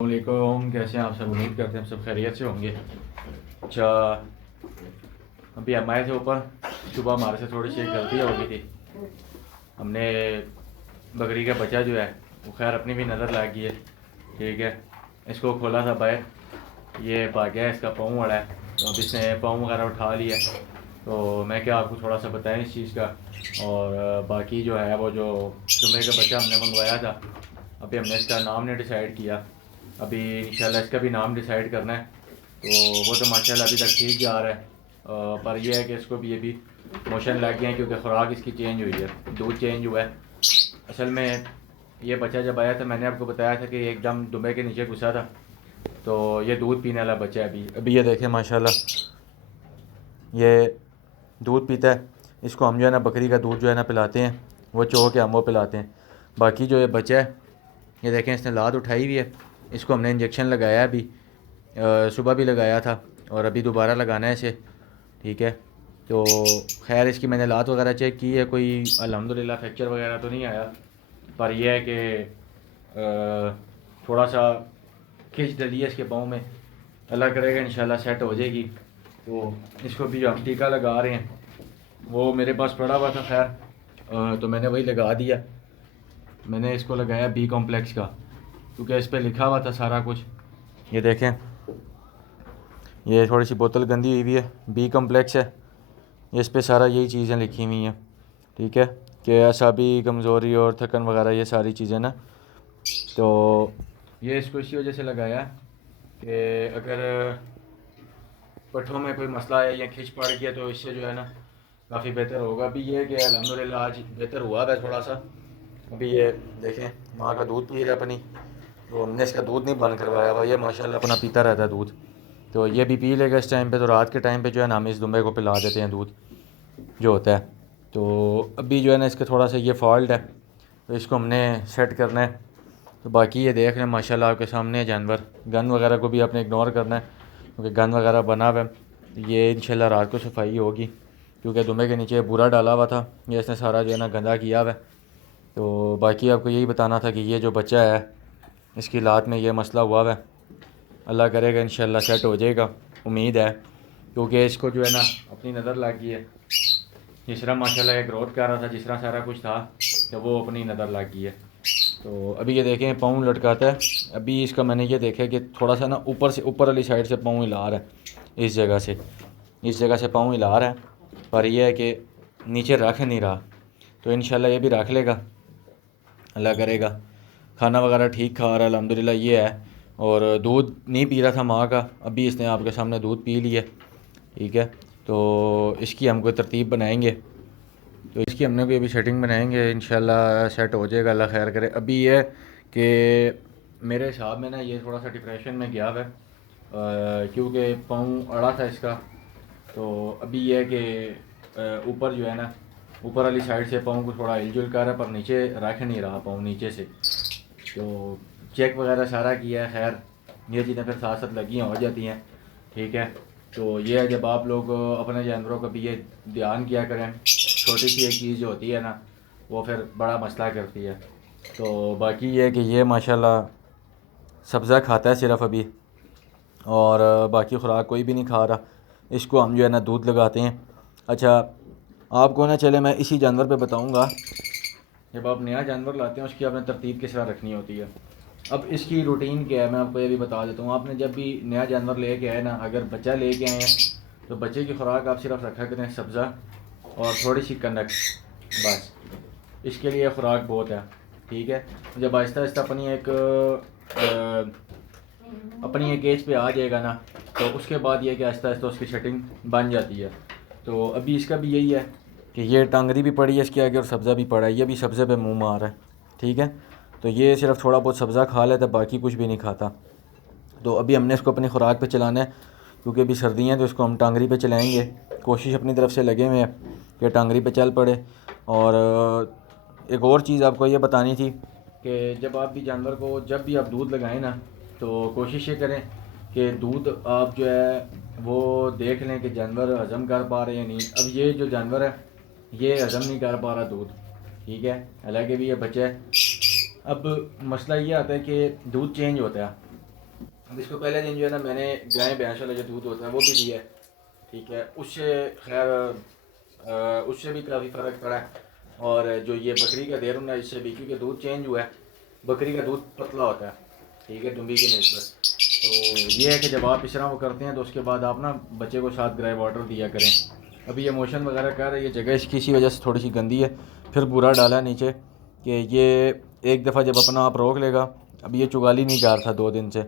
वालेकुम, कैसे हैं आप सब। उम्मीद करते हैं हम सब खैरियत से होंगे। अच्छा, अभी हम आए थे ऊपर। सुबह हमारे से थोड़ी सी एक गलती हो गई थी। हमने बकरी का बच्चा जो है वो खैर अपनी भी नज़र लग गई है। ठीक है, इसको खोला था बाहर, ये भाग गया, इसका पाँव अड़ा है। तो अब इसने पाँव वगैरह उठा लिया। तो मैं क्या आपको थोड़ा सा बताएं इस चीज़ का। और बाकी जो है वो जो जुम्मे का बच्चा हमने मंगवाया था, अभी हमने इसका नाम नहीं डिसाइड किया। अभी इंशाल्लाह इसका भी नाम डिसाइड करना है। तो वो तो माशाल्लाह अभी तक ठीक जा रहा है। पर यह है कि इसको भी अभी मोशन लग गया है, क्योंकि ख़ुराक इसकी चेंज हुई है, दूध चेंज हुआ है। असल में ये बच्चा जब आया था मैंने आपको बताया था कि एकदम दुबे के नीचे घुसा था। तो ये दूध पीने वाला बच्चा है। अभी ये देखें माशाल्लाह, ये दूध पीता है। इसको हम जो है ना बकरी का दूध जो है ना पिलाते हैं, वो चो के हम वो पिलाते हैं। बाकी जो ये बच्चा है, ये देखें इसने लात उठाई हुई है। इसको हमने इंजेक्शन लगाया है अभी, सुबह भी लगाया था और अभी दोबारा लगाना है इसे। ठीक है, तो खैर इसकी मैंने लात वगैरह चेक की है, कोई अल्हम्दुलिल्लाह फ्रैक्चर वगैरह तो नहीं आया। पर यह है कि थोड़ा सा खिंच डली है इसके पाँव में। अल्लाह करेगा इंशाल्लाह सेट हो जाएगी। तो इसको भी हम टीका लगा रहे हैं, वो मेरे पास पड़ा हुआ था खैर, तो मैंने वही लगा दिया। मैंने इसको लगाया बी कॉम्प्लेक्स का, क्योंकि इस पर लिखा हुआ था सारा कुछ। ये देखें, ये थोड़ी सी बोतल गंदी हुई है, बी कॉम्प्लेक्स है। ये इस पर सारा यही चीज़ें लिखी हुई हैं। ठीक है, कि असाबी कमज़ोरी और थकन वगैरह ये सारी चीज़ें ना। तो ये इसको इसी वजह से लगाया कि अगर पट्ठों में कोई मसला है या खिंच पड़ गया तो इससे जो है ना काफ़ी बेहतर होगा। अभी ये है कि अल्हम्दुलिल्लाह आज बेहतर हुआ है थोड़ा सा। अभी ये देखें, माँ का दूध पी रहा है अपनी। तो हमने इसका दूध नहीं बंद करवाया हुआ, ये माशाल्लाह अपना पीता रहता है दूध। तो ये भी पी लेगा इस टाइम पे। तो रात के टाइम पे जो है ना हम इस दुम्बे को पिला देते हैं दूध जो होता है। तो अभी जो है ना इसका थोड़ा सा ये फॉल्ट है, तो इसको हमने सेट करना है। तो बाकी ये देख रहे हैं माशाल्लाह आपके सामने जानवर। गन वगैरह को भी आपने इग्नोर करना है, क्योंकि गन वगैरह बना हुआ है। ये इंशाल्लाह रात को सफाई होगी, क्योंकि दुम्बे के नीचे बुरा डाला हुआ था, ये इसने सारा जो है ना गंदा किया हुआ है। तो बाकी आपको यही बताना था कि ये जो बच्चा है इसकी लात में ये मसला हुआ हुआ है। अल्लाह करेगा इंशाल्लाह सेट हो जाएगा, उम्मीद है। क्योंकि इसको जो है ना अपनी नज़र लग गई है। जिस तरह माशाल्लाह ये ग्रोथ कर रहा था, जिस तरह सारा कुछ था, तो वो अपनी नज़र लग गई है। तो अभी ये देखें पाँव लटकाता है। अभी इसका मैंने ये देखा कि थोड़ा सा ना ऊपर से, ऊपर वाली साइड से पाँव हिला रहा है। इस जगह से पाँव हिला रहा है, पर यह है कि नीचे रख नहीं रहा। तो इंशाल्लाह ये भी रख लेगा, अल्लाह करेगा। खाना वगैरह ठीक खा रहा है अल्हम्दुलिल्लाह ये है। और दूध नहीं पी रहा था माँ का, अभी इसने आपके सामने दूध पी लिया। ठीक है, तो इसकी हम कोई तरतीब बनाएंगे। तो इसकी हमने कोई अभी सेटिंग बनाएंगे, इंशाल्लाह सेट हो जाएगा, अल्लाह खैर करे। अभी ये है कि मेरे हिसाब में ना ये थोड़ा सा डिप्रेशन में गया हुआ है, क्योंकि पाँव अड़ा था इसका। तो अभी ये है कि ऊपर जो है ना, ऊपर वाली साइड से पाँव को थोड़ा हिलजुल कर रहा है, पर नीचे रख नहीं रहा पाँव नीचे से। तो चेक वगैरह सारा किया है, खैर ये चीज़ें फिर साथ साथ लगी हो जाती हैं। ठीक है, तो ये है जब आप लोग अपने जानवरों का भी ये ध्यान किया करें, छोटी सी एक चीज़ जो होती है ना वो फिर बड़ा मसला करती है। तो बाकी ये है कि ये माशाल्लाह सब्ज़ा खाता है सिर्फ अभी, और बाकी ख़ुराक कोई भी नहीं खा रहा। इसको हम जो है ना दूध लगाते हैं। अच्छा, आपको ना चले मैं इसी जानवर पे बताऊंगा, जब आप नया जानवर लाते हैं उसकी आपने तरतीब किस तरह रखनी होती है। अब इसकी रूटीन क्या है मैं आपको ये भी बता देता हूँ। आपने जब भी नया जानवर लेके आए ना, अगर बच्चा लेके आए हैं तो बच्चे की खुराक आप सिर्फ रखा करें सब्ज़ा और थोड़ी सी कनक, बस। इसके लिए खुराक बहुत है। ठीक है, जब आहिस्ता आहिस्ता अपनी एक एज पे आ जाएगा ना, तो उसके बाद ये कि आहिस्ता आहिस्ता उसकी सेटिंग बन जाती है। तो अभी इसका भी यही है कि ये टांगरी भी पड़ी है इसके आगे और सब्ज़ा भी पड़ा है, ये भी सब्ज़े पे मुंह मार रहा है। ठीक है, तो ये सिर्फ थोड़ा बहुत सब्ज़ा खा लेता है, बाकी कुछ भी नहीं खाता। तो अभी हमने इसको अपनी खुराक पे चलाना है, क्योंकि अभी सर्दियाँ हैं तो इसको हम टांगरी पे चलाएंगे। कोशिश अपनी तरफ से लगे हुए हैं कि टांगरी पे चल पड़े। और एक और चीज़ आपको ये बतानी थी कि जब आप भी जानवर को, जब भी आप दूध लगाएं ना, तो कोशिश ये करें कि दूध आप जो है वो देख लें कि जानवर हज़म कर पा रहे हैं या नहीं। अब ये जो जानवर है ये हज़म नहीं कर पा रहा दूध। ठीक है, हालांकि भी ये बच्चा है। अब मसला ये आता है कि दूध चेंज होता है। अब इसको पहले दिन जो है ना मैंने गाय भैंस वाला जो दूध होता है वो भी दिया है, ठीक है। उससे खैर उससे भी काफ़ी फ़र्क पड़ा है। और जो ये बकरी का दे रहा हूँ ना, इससे भी क्योंकि दूध चेंज हुआ है, बकरी का दूध पतला होता है, ठीक है, डुम्बी की नस्बत। तो ये है कि जब आप इस तरह वो करते हैं तो उसके बाद आप ना बच्चे को साथ ग्रे वाटर दिया करें। अभी ये मोशन वगैरह कर रही है, जगह इसकी इसी वजह से थोड़ी सी गंदी है, फिर बुरा डाला नीचे कि ये एक दफ़ा जब अपना आप रोक लेगा। अब ये चुगाली नहीं जा रहा था 2 दिन से,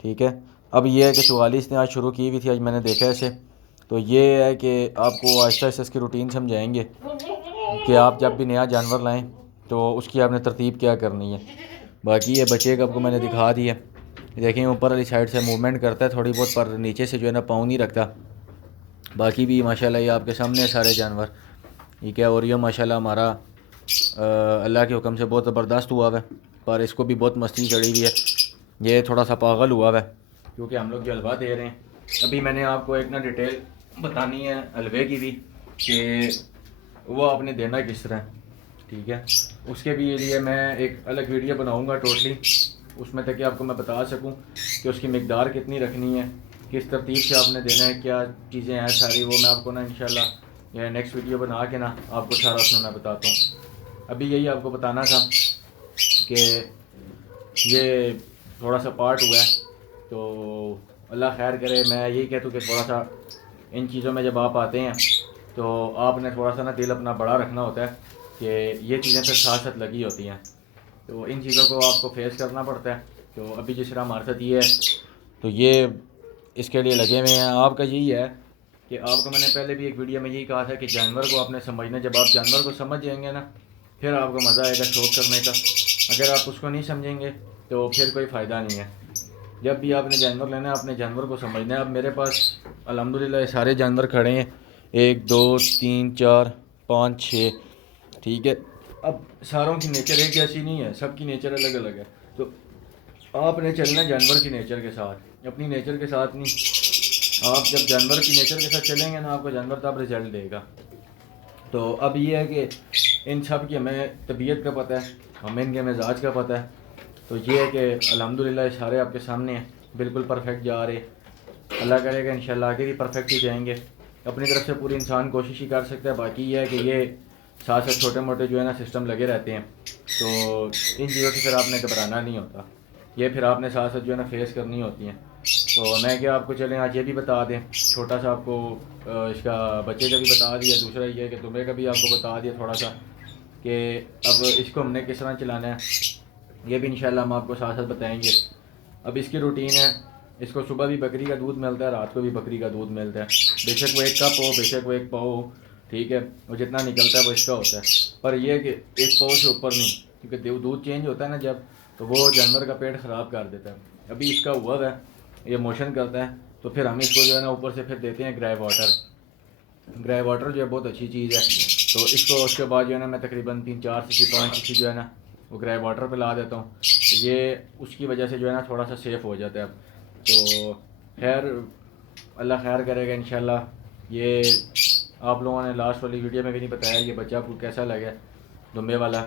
ठीक है। अब ये है कि 44 ने आज शुरू की हुई थी, आज मैंने देखा इसे। तो ये है कि आपको आहिस्ता आहिस्ता इसकी रूटीन समझाएंगे कि आप जब भी नया जानवर लाएं तो उसकी आपने तरतीब क्या करनी है। बाकी ये बच्चे का आपको मैंने दिखा दिया, देखें ऊपर वाली साइड से मूवमेंट करता है थोड़ी बहुत, पर नीचे से जो है ना पाँव नहीं रखता। बाकी भी माशाल्लाह ये आपके सामने है सारे जानवर, ठीक है। और ये माशाल्लाह हमारा अल्लाह के हुक्म से बहुत ज़बरदस्त हुआ है, पर इसको भी बहुत मस्ती चढ़ी हुई है। ये थोड़ा सा पागल हुआ है क्योंकि हम लोग जो हलवा दे रहे हैं। अभी मैंने आपको एक ना डिटेल बतानी है हलवे की भी कि वो आपने देना किस तरह, ठीक है। उसके भी लिए मैं एक अलग वीडियो बनाऊंगा टोटली, उसमें ताकि आपको मैं बता सकूं कि उसकी मकदार कितनी रखनी है, किस तरतीब से आपने देना है, क्या चीज़ें हैं सारी, वो मैं आपको ना इंशाल्लाह यह नेक्स्ट वीडियो बना के ना आपको सारा उसमें मैं बताता हूँ। अभी यही आपको बताना था कि ये थोड़ा सा पार्ट हुआ है, तो अल्लाह खैर करे। मैं यही कहता हूँ कि थोड़ा सा इन चीज़ों में जब आप आते हैं तो आपने थोड़ा सा ना दिल अपना बड़ा रखना होता है कि ये चीज़ें फिर साथ साथ लगी होती हैं, तो इन चीज़ों को आपको फेस करना पड़ता है। तो अभी जिस तरह हमारे साथ ये है, तो ये इसके लिए लगे हुए हैं। आपका यही है कि आपको मैंने पहले भी एक वीडियो में यही कहा था कि जानवर को आपने समझना, जब आप जानवर को समझ जाएंगे ना फिर आपको मज़ा आएगा शौक करने का। अगर आप उसको नहीं समझेंगे तो फिर कोई फ़ायदा नहीं है। जब भी आपने जानवर लेना है अपने जानवर को समझना है। अब मेरे पास अल्हम्दुलिल्लाह ये सारे जानवर खड़े हैं, 1 2 3 4 5 6, ठीक है। अब सारों की नेचर एक जैसी नहीं है, सबकी नेचर अलग अलग है। तो आपने चलना जानवर की नेचर के साथ, अपनी नेचर के साथ नहीं। आप जब जानवर की नेचर के साथ चलेंगे ना आपको जानवर तब रिजल्ट देगा। तो अब ये है कि इन सब की हमें तबीयत का पता है, हमें इनके मिजाज का पता है। तो ये है कि अल्हम्दुलिल्लाह सारे आपके सामने हैं, बिल्कुल परफेक्ट जा रहे। अल्लाह करेगा इंशाल्लाह आगे भी परफेक्ट ही जाएंगे। अपनी तरफ से पूरी इंसान कोशिश ही कर सकता है। बाकी ये है कि ये साथ साथ छोटे मोटे जो है ना सिस्टम लगे रहते हैं, तो इन चीज़ों से फिर आपने घबराना नहीं होता, ये फिर आपने साथ साथ जो है ना फेस करनी होती हैं। तो मैं क्या आपको चलें आज ये भी बता दें, छोटा सा आपको इसका बच्चे का भी बता दिया, दूसरा ये है कि तुम्हें का भी आपको बता दिया थोड़ा सा कि अब इसको हमने किस तरह चलाना है, ये भी इंशाल्लाह हम आपको साथ साथ बताएंगे। अब इसकी रूटीन है, इसको सुबह भी बकरी का दूध मिलता है, रात को भी बकरी का दूध मिलता है। बेशक वो 1 कप हो, बेशक वो 1 पाव हो, ठीक है, वो जितना निकलता है वो इसका होता है। पर यह है कि 1 पाव से ऊपर नहीं, क्योंकि दूध चेंज होता है ना जब, तो वो जानवर का पेट ख़राब कर देता है। अभी इसका हुआ है, ये मोशन करता है, तो फिर हम इसको जो है ना ऊपर से फिर देते हैं ग्रे वाटर। ग्रे वाटर जो है बहुत अच्छी चीज़ है। तो इसको उसके बाद जो है ना मैं तकरीबन 3 4 शीशी 5 शीशी जो है ना वो ग्रे वाटर पे ला देता हूँ। ये उसकी वजह से जो है ना थोड़ा सा सेफ़ हो जाता है। अब तो खैर अल्लाह खैर करेगा इंशाल्लाह। ये आप लोगों ने लास्ट वाली वीडियो में भी नहीं बताया ये बच्चा आपको कैसा लगा, दुम्बे वाला,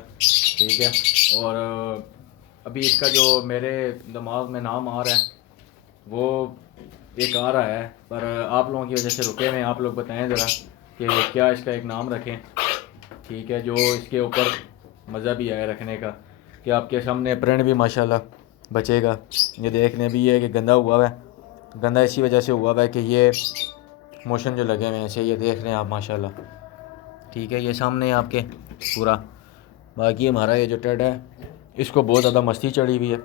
ठीक है। और अभी इसका जो मेरे दिमाग में नाम आ रहा है वो एक आ रहा है, पर आप लोगों की वजह से रुके हुए हैं। आप लोग बताएं ज़रा कि क्या इसका एक नाम रखें, ठीक है, जो इसके ऊपर मज़ा भी आए रखने का, कि आपके सामने प्रिंट भी माशाल्लाह बचेगा। ये देखने भी है कि गंदा हुआ है, गंदा इसी वजह से हुआ है कि ये मोशन जो लगे हुए हैं ऐसे, ये देख रहे हैं आप माशाल्लाह, ठीक है। ये सामने है आपके पूरा। बाकी हमारा ये जो टेड है इसको बहुत ज़्यादा मस्ती चढ़ी हुई है,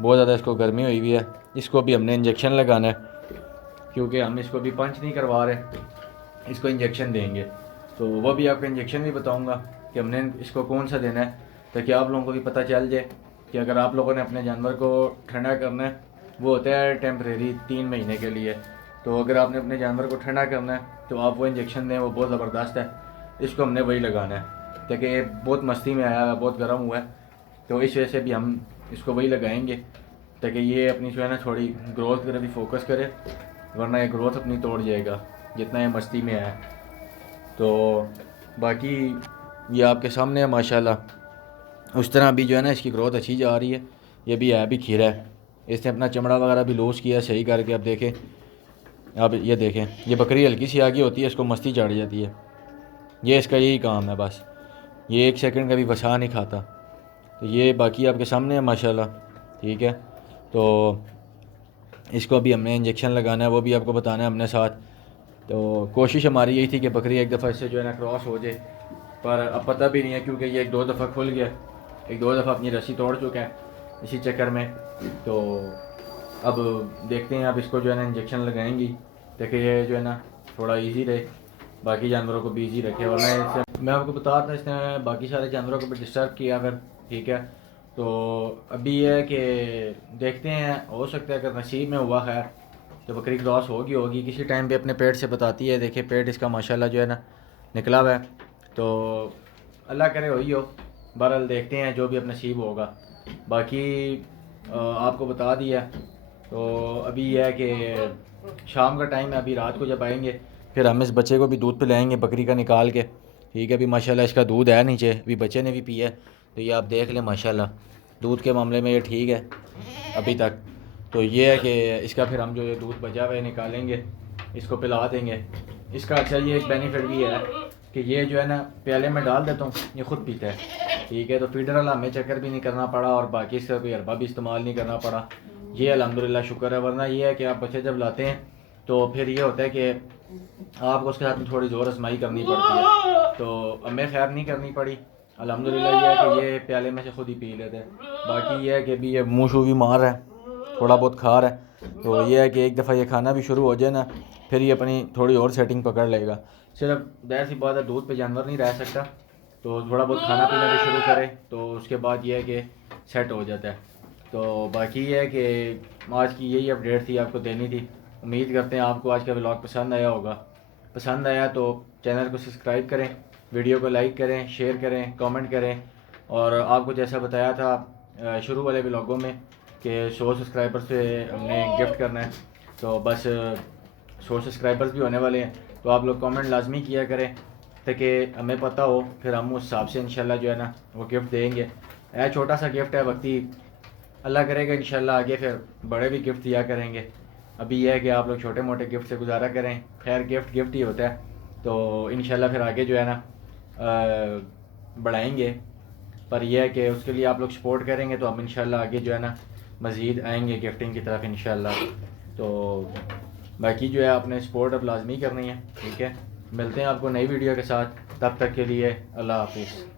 बहुत ज़्यादा इसको गर्मी हुई हुई है। इसको भी हमने इंजेक्शन लगाना है, क्योंकि हम इसको भी पंच नहीं करवा रहे, इसको इंजेक्शन देंगे। तो वह भी आपको इंजेक्शन भी बताऊंगा कि हमने इसको कौन सा देना है, ताकि आप लोगों को भी पता चल जाए कि अगर आप लोगों ने अपने जानवर को ठंडा करना है, वो होता है टेम्परेरी 3 महीने के लिए। तो अगर आपने अपने जानवर को ठंडा करना है तो आप वो इंजेक्शन दें, वो बहुत ज़बरदस्त है। इसको हमने वही लगाना है, ताकि ये बहुत मस्ती में आया है, बहुत गर्म हुआ है, तो इस वजह से भी हम इसको वही लगाएंगे, ताकि ये अपनी जो है ना थोड़ी ग्रोथ की तरफ भी फोकस करे, वरना ये ग्रोथ अपनी तोड़ जाएगा जितना ये मस्ती में आया। तो बाकी ये आपके सामने है माशाल्लाह। उस तरह अभी जो है ना इसकी ग्रोथ अच्छी जा रही है। ये भी है, भी खीरा है, इसने अपना चमड़ा वगैरह भी लूज़ किया सही करके। अब देखें, अब ये देखें, ये बकरी हल्की सी आगे होती है, इसको मस्ती चढ़ जाती है। ये इसका यही काम है बस, ये 1 सेकंड का भी बचा नहीं खाता। तो ये बाकी आपके सामने है माशाल्लाह, ठीक है। तो इसको अभी हमने इंजेक्शन लगाना है, वो भी आपको बताना है हमने साथ। तो कोशिश हमारी यही थी कि बकरी एक दफ़ा इससे जो है ना क्रॉस हो जाए, पर अब पता भी नहीं है क्योंकि ये 1-2 दफ़ा खुल गया, 1-2 दफ़ा अपनी रस्सी तोड़ चुका है इसी चक्कर में। तो अब देखते हैं, अब इसको जो है ना इंजेक्शन लगाएंगी ताकि ये जो है ना थोड़ा इजी रहे, बाकी जानवरों को भी इजी रखे। और मैं आपको बता रहा था, इसने बाकी सारे जानवरों को भी डिस्टर्ब किया अगर, ठीक है। तो अभी ये है कि देखते हैं, हो सकता है अगर नसीब में हुआ खैर तो बकरी क्रॉस होगी किसी टाइम पे अपने पेट से बताती है। देखिए पेट इसका माशाल्लाह जो है ना निकला हुआ है, तो अल्लाह करे वही हो। बहरहाल देखते हैं जो भी अब नसीब होगा। बाकी आपको बता दिया। तो अभी यह है कि शाम का टाइम है, अभी रात को जब आएंगे फिर हम इस बच्चे को भी दूध पिलाएंगे बकरी का निकाल के, ठीक है। अभी माशाल्लाह इसका दूध है नीचे, अभी बच्चे ने भी पिया है। तो ये आप देख लें माशाल्लाह दूध के मामले में ये ठीक है अभी तक। तो ये है कि इसका फिर हम जो ये दूध बचा हुआ है निकालेंगे, इसको पिला देंगे। इसका अच्छा ये एक बेनिफिट भी है कि ये जो है ना प्याले में डाल देता हूँ, ये खुद पीता है, ठीक है। तो फीडर वाला हमें चक्कर भी नहीं करना पड़ा और बाकी इसका कोई हरबा भी इस्तेमाल नहीं करना पड़ा। ये अल्हम्दुलिल्लाह शुक्र है। वरना ये है कि आप बच्चे जब लाते हैं तो फिर ये होता है कि आपको उसके साथ में थोड़ी ज़ोर आजमाई करनी पड़ती है, तो हमें खैर नहीं करनी पड़ी। अल्हम्दुलिल्लाह ये है कि ये प्याले में से खुद ही पी लेते हैं। बाकी ये है कि अभी ये मुँह शू भी मार रहा है, थोड़ा बहुत खा रहा है। तो ये है कि एक दफ़ा ये खाना भी शुरू हो जाए ना, फिर ये अपनी थोड़ी और सेटिंग पकड़ लेगा। सिर्फ ज़ाहिर सी बात है दूध पे जानवर नहीं रह सकता, तो थोड़ा बहुत खाना पीना भी शुरू करे तो उसके बाद ये है कि सेट हो जाता है। तो बाकी ये है कि आज की यही अपडेट थी, आपको देनी थी। उम्मीद करते हैं आपको आज का व्लॉग पसंद आया होगा। पसंद आया तो चैनल को सब्सक्राइब करें, वीडियो को लाइक करें, शेयर करें, कमेंट करें। और आपको जैसा बताया था शुरू वाले व्लॉगों में कि 100 सब्सक्राइबर से हमने गिफ्ट करना है, तो बस 100 सब्सक्राइबर्स भी होने वाले हैं। तो आप लोग कमेंट लाजमी किया करें ताकि हमें पता हो, फिर हम उस हिसाब से इंशाल्लाह जो है ना वो गिफ्ट देंगे। यह छोटा सा गिफ्ट है वक्ती, अल्लाह करेगा इंशाल्लाह आगे फिर बड़े भी गिफ्ट दिया करेंगे। अभी यह है कि आप लोग छोटे मोटे गिफ्ट से गुजारा करें, खैर गिफ्ट गिफ्ट ही होता है। तो इंशाल्लाह फिर आगे जो है ना बढ़ाएंगे। पर यह है कि उसके लिए आप लोग सपोर्ट करेंगे तो हम इंशाल्लाह आगे जो है ना मज़ीद आएंगे गिफ्टिंग की तरफ इंशाल्लाह। तो बाकी जो है आपने सपोर्ट अब लाजमी करनी है, ठीक है। मिलते हैं आपको नई वीडियो के साथ, तब तक के लिए अल्लाह हाफिज़।